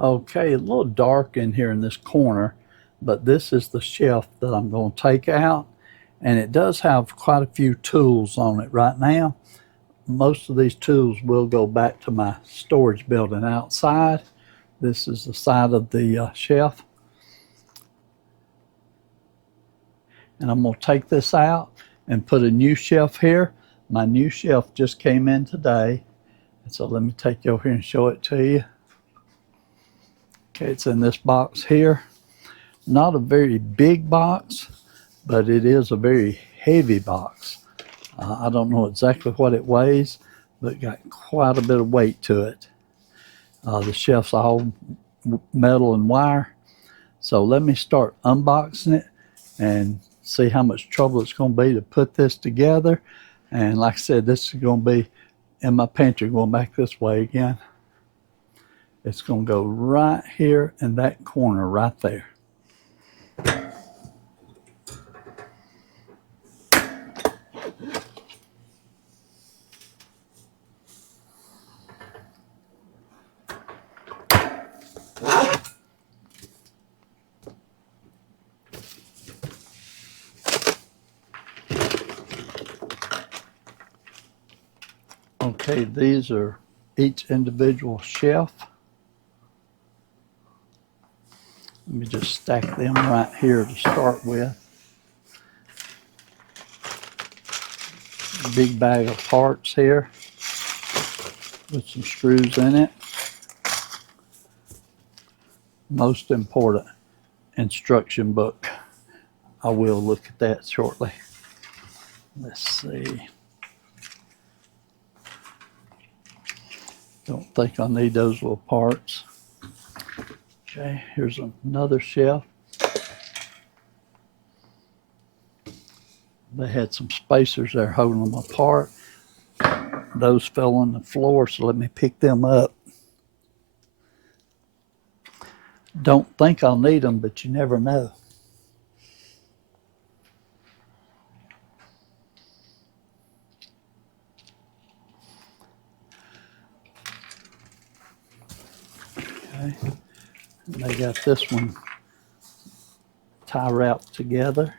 Okay, a little dark in here in this corner, but this is the shelf that I'm going to take out, and it does have quite a few tools on it right now. Most of these tools will go back to my storage building outside. This is the side of the shelf, and I'm going to take this out and put a new shelf here. My new shelf just came in today, and so let me take you over here and show it to you. Okay, it's in this box here. Not a very big box, but it is a very heavy box. I don't know exactly what it weighs, but got quite a bit of weight to it. The shelf's all metal and wire. So let me start unboxing it and see how much trouble it's going to be to put this together. And like I said, this is going to be in my pantry, going back this way again. It's going to go right here in that corner right there. Okay, these are each individual shelf. Let me just stack them right here to start with. Big bag of parts here with some screws in it. Most important, instruction book. I will look at that shortly. Let's see. Don't think I need those little parts. Okay, here's another shelf. They had some spacers there holding them apart. Those fell on the floor, so let me pick them up. Don't think I'll need them, but you never know. Okay, and they got this one tie wrapped together.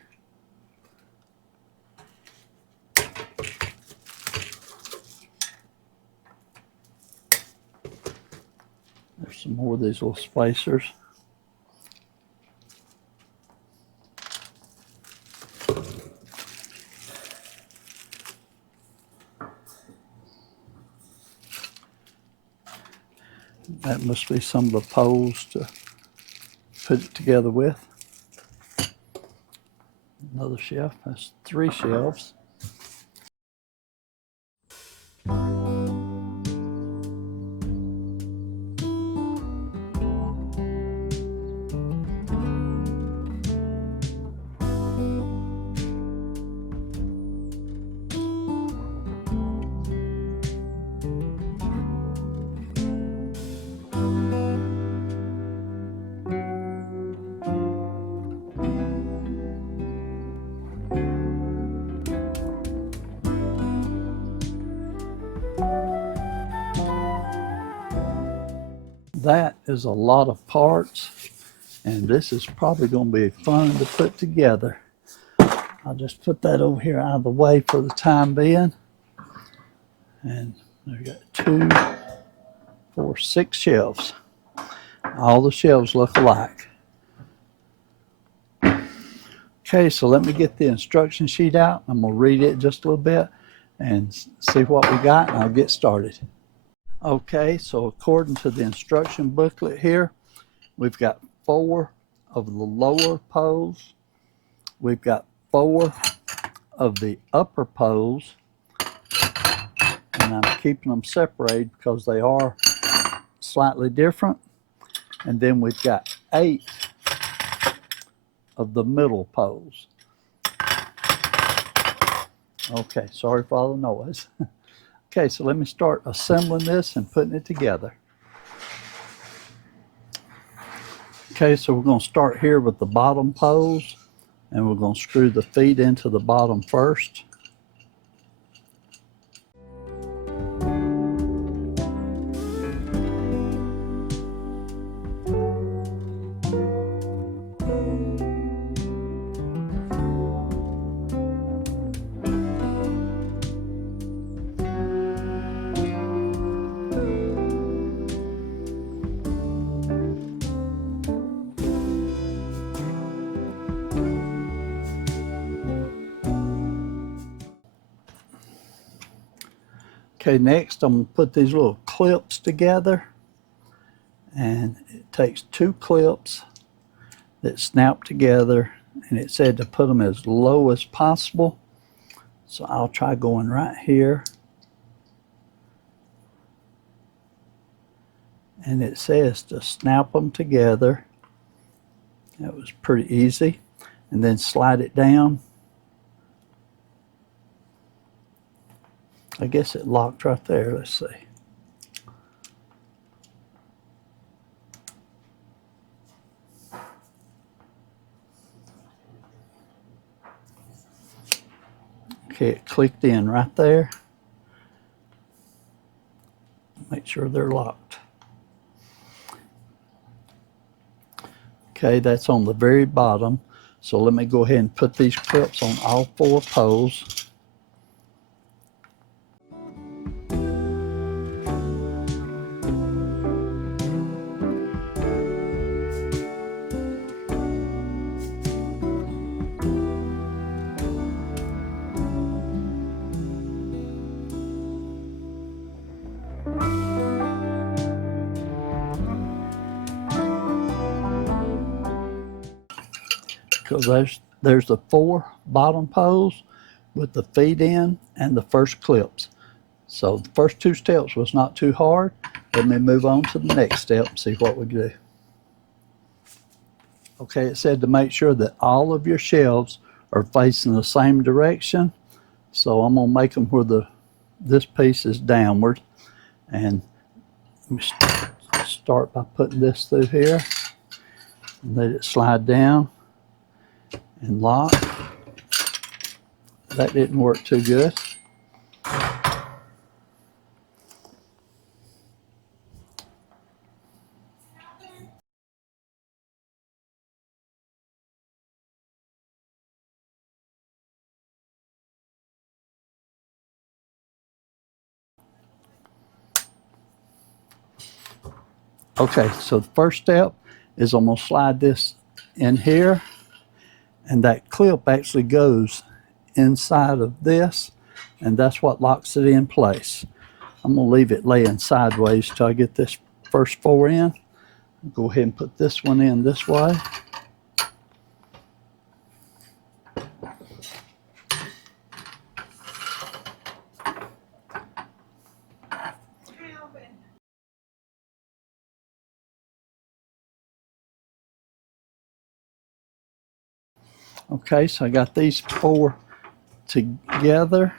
There's some more of these little spacers. That must be some of the poles to put it together with. Another shelf, that's 3 shelves. That is a lot of parts, and this is probably going to be fun to put together. I'll just put that over here out of the way for the time being. And we've got 2, 4, 6 shelves. All the shelves look alike. Okay, so let me get the instruction sheet out. I'm going to read it just a little bit and see what we got, and I'll get started. Okay, so according to the instruction booklet here, we've got 4 of the lower poles. We've got 4 of the upper poles, and I'm keeping them separated because they are slightly different. And then we've got 8 of the middle poles. Okay, sorry for all the noise. Okay, so let me start assembling this and putting it together. Okay, so we're going to start here with the bottom poles, and we're going to screw the feet into the bottom first. Okay, next I'm going to put these little clips together, and it takes 2 clips that snap together, and it said to put them as low as possible. So I'll try going right here, and it says to snap them together. That was pretty easy. And then slide it down. I guess it locked right there. Let's see. Okay, it clicked in right there. Make sure they're locked. Okay, that's on the very bottom. So let me go ahead and put these clips on all 4 poles. Because there's the 4 bottom poles with the feed in and the first clips. So the first 2 steps was not too hard. Let me move on to the next step and see what we do. Okay, it said to make sure that all of your shelves are facing the same direction. So I'm gonna make them where this piece is downward. And let me start by putting this through here. And let it slide down and lock. That didn't work too good. Okay, so the first step is I'm gonna slide this in here, and that clip actually goes inside of this, and that's what locks it in place. I'm gonna leave it laying sideways till I get this first 4 in. Go ahead and put this one in this way. Okay, so I got these 4 together.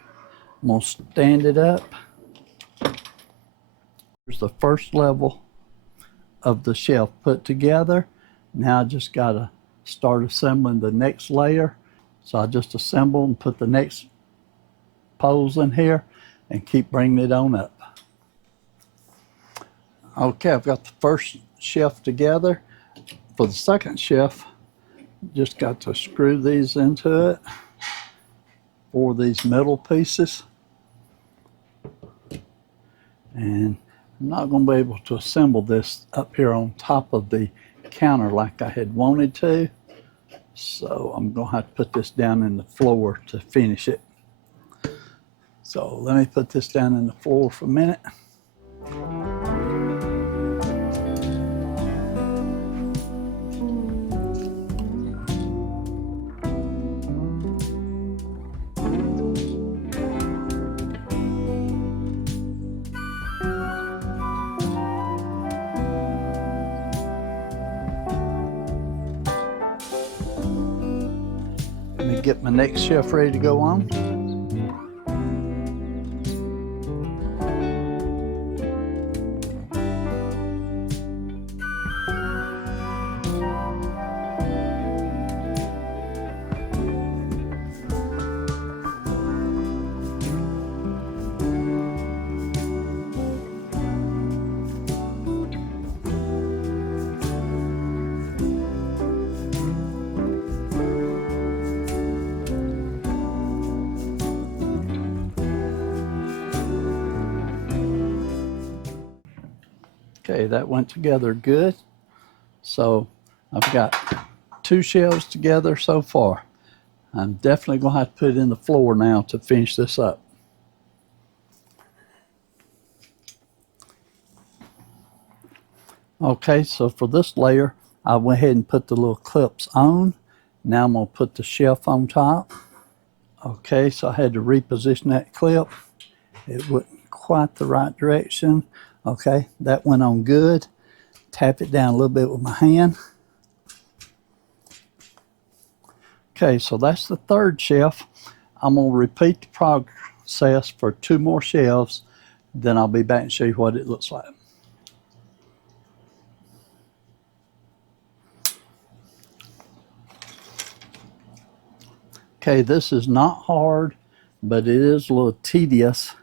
I'm gonna stand it up. Here's the first level of the shelf put together. Now I just gotta start assembling the next layer. So I just assemble and put the next poles in here and keep bringing it on up. Okay, I've got the first shelf together. For the second shelf, just got to screw these into it for these metal pieces. And I'm not going to be able to assemble this up here on top of the counter like I had wanted to. So I'm going to have to put this down in the floor to finish it. So let me put this down in the floor for a minute. Let me get my next shelf ready to go on. Okay, that went together good. So I've got 2 shelves together so far. I'm definitely going to have to put it in the floor now to finish this up. Okay, so for this layer, I went ahead and put the little clips on. Now I'm going to put the shelf on top. Okay, so I had to reposition that clip. It wasn't quite the right direction. Okay, that went on good. Tap it down a little bit with my hand. Okay, so that's the third shelf. I'm going to repeat the process for 2 more shelves. Then I'll be back and show you what it looks like. Okay, this is not hard, but it is a little tedious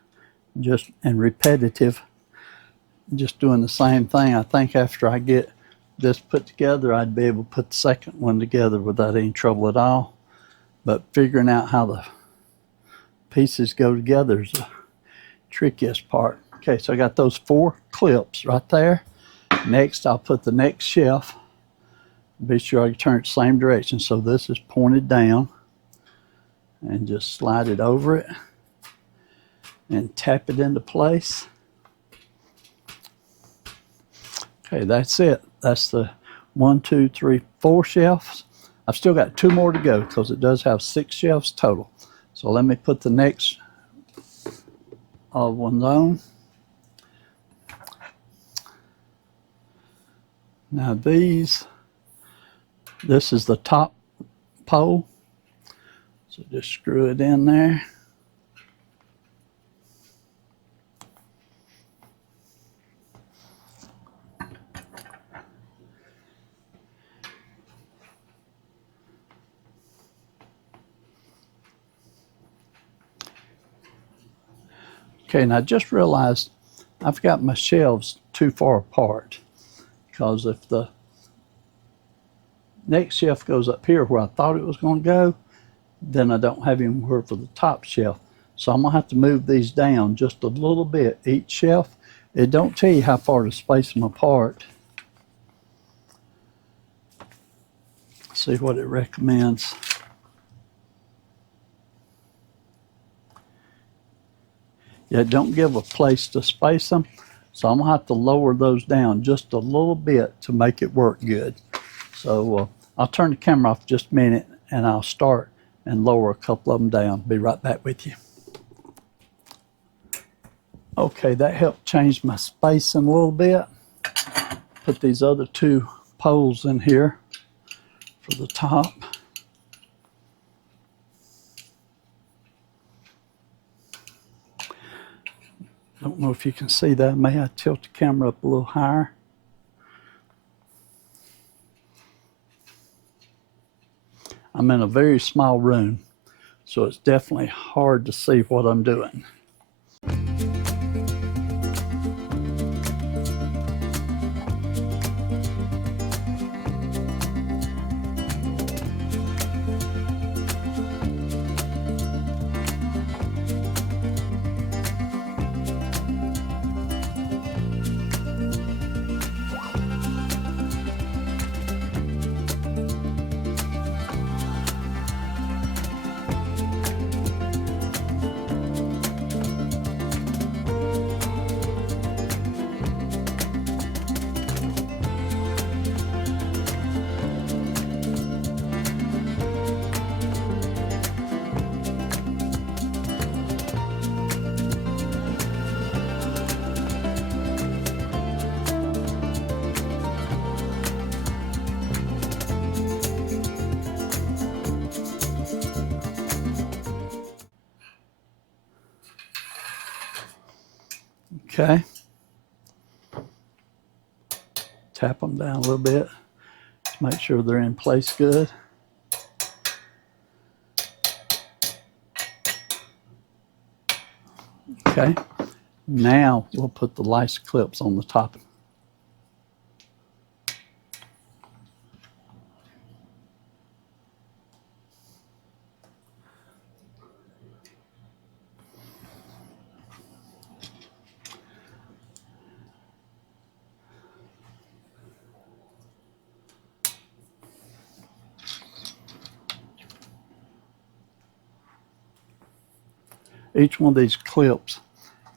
and repetitive. Just doing the same thing. I think after I get this put together, I'd be able to put the second one together without any trouble at all. But figuring out how the pieces go together is the trickiest part. Okay, so I got those 4 clips right there. Next, I'll put the next shelf. Be sure I turn it the same direction. So this is pointed down. And just slide it over it. And tap it into place. Okay, that's it. That's the 1, 2, 3, 4 shelves. I've still got 2 more to go because it does have 6 shelves total. So let me put the next ones on. Now this is the top pole. So just screw it in there. Okay, and I just realized I've got my shelves too far apart, because if the next shelf goes up here where I thought it was going to go, then I don't have anywhere for the top shelf. So I'm going to have to move these down just a little bit each shelf. It don't tell you how far to space them apart. See what it recommends. Yeah, don't give a place to space them. So I'm gonna have to lower those down just a little bit to make it work good. So I'll turn the camera off just a minute and I'll start and lower a couple of them down. Be right back with you. Okay, that helped change my spacing a little bit. Put these other 2 poles in here for the top. Don't know if you can see that. May I tilt the camera up a little higher? I'm in a very small room, so it's definitely hard to see what I'm doing. Okay. Tap them down a little bit to make sure they're in place good. Okay. Now we'll put the lice clips on the top. Each one of these clips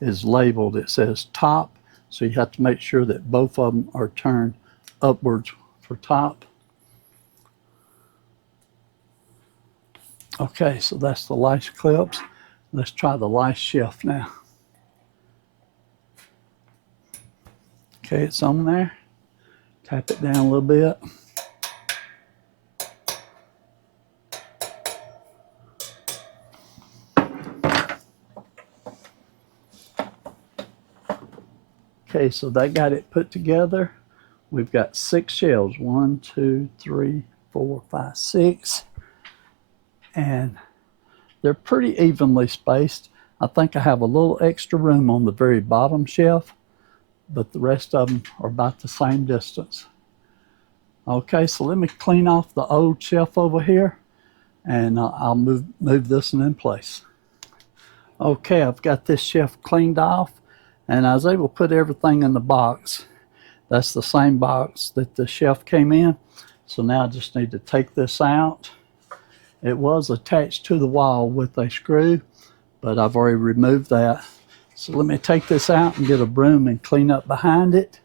is labeled. It says top So you have to make sure that both of them are turned upwards for top. Okay, so that's the lice clips. Let's try the lice shelf now. Okay, it's on there. Tap it down a little bit. Okay, so that got it put together. We've got 6 shelves. 1, 2, 3, 4, 5, 6. And they're pretty evenly spaced. I think I have a little extra room on the very bottom shelf, but the rest of them are about the same distance. Okay, so let me clean off the old shelf over here, and I'll move this one in place. Okay, I've got this shelf cleaned off, and I was able to put everything in the box. That's the same box that the shelf came in. So now I just need to take this out. It was attached to the wall with a screw, but I've already removed that. So let me take this out and get a broom and clean up behind it,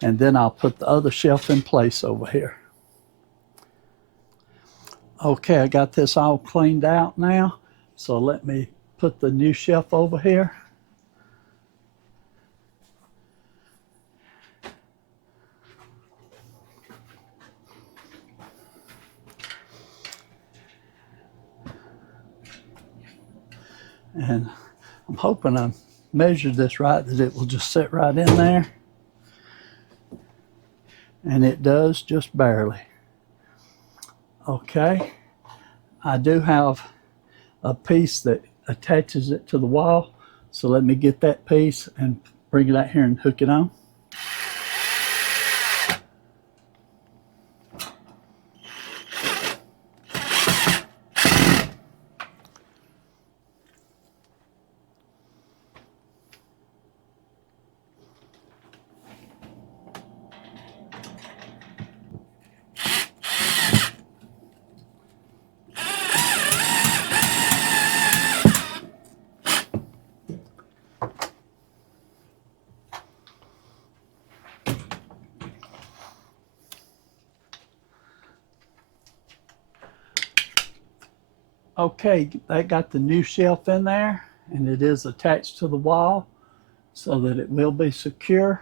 and then I'll put the other shelf in place over here. Okay, I got this all cleaned out now, so let me put the new shelf over here. And I'm hoping I measured this right, that it will just sit right in there. And it does, just barely. Okay, I do have a piece that attaches it to the wall. So let me get that piece and bring it out here and hook it on. Okay, that got the new shelf in there, and it is attached to the wall so that it will be secure.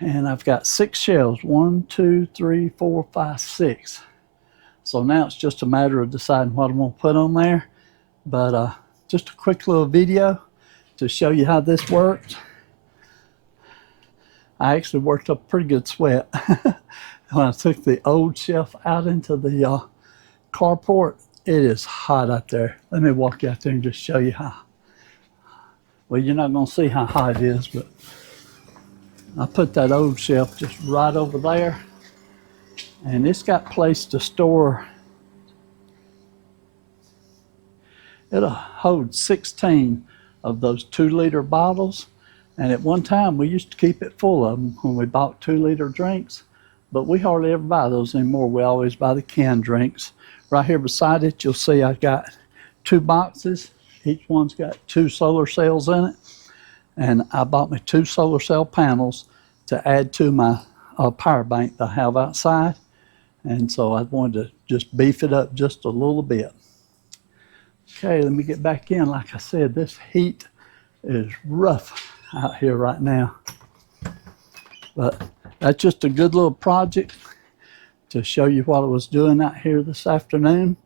And I've got 6 shelves, 1, 2, 3, 4, 5, 6. So now it's just a matter of deciding what I'm going to put on there. But just a quick little video to show you how this works. I actually worked up a pretty good sweat when I took the old shelf out into the carport. It is hot out there. Let me walk you out there and just show you how. Well, you're not going to see how hot it is, but I put that old shelf just right over there, and it's got place to store. It'll hold 16 of those 2-liter bottles, and at one time we used to keep it full of them when we bought 2-liter drinks, but we hardly ever buy those anymore. We always buy the canned drinks. Right here beside it, you'll see I've got 2 boxes. Each one's got 2 solar cells in it. And I bought me 2 solar cell panels to add to my power bank that I have outside. And so I wanted to just beef it up just a little bit. Okay, let me get back in. Like I said, this heat is rough out here right now. But that's just a good little project to show you what I was doing out here this afternoon.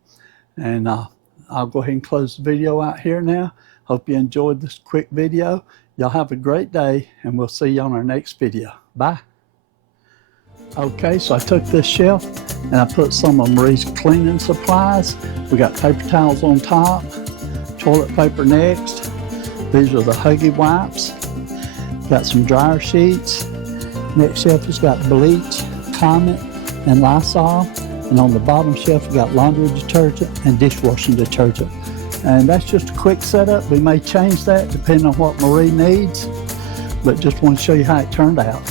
And I'll go ahead and close the video out here now. Hope you enjoyed this quick video. Y'all have a great day, and we'll see you on our next video. Bye. Okay, so I took this shelf and I put some of Marie's cleaning supplies. We got paper towels on top, toilet paper next. These are the Huggy wipes. Got some dryer sheets. Next shelf has got bleach, Comet, and Lysol. And on the bottom shelf, we got laundry detergent and dishwashing detergent. And that's just a quick setup. We may change that depending on what Marie needs, but just want to show you how it turned out.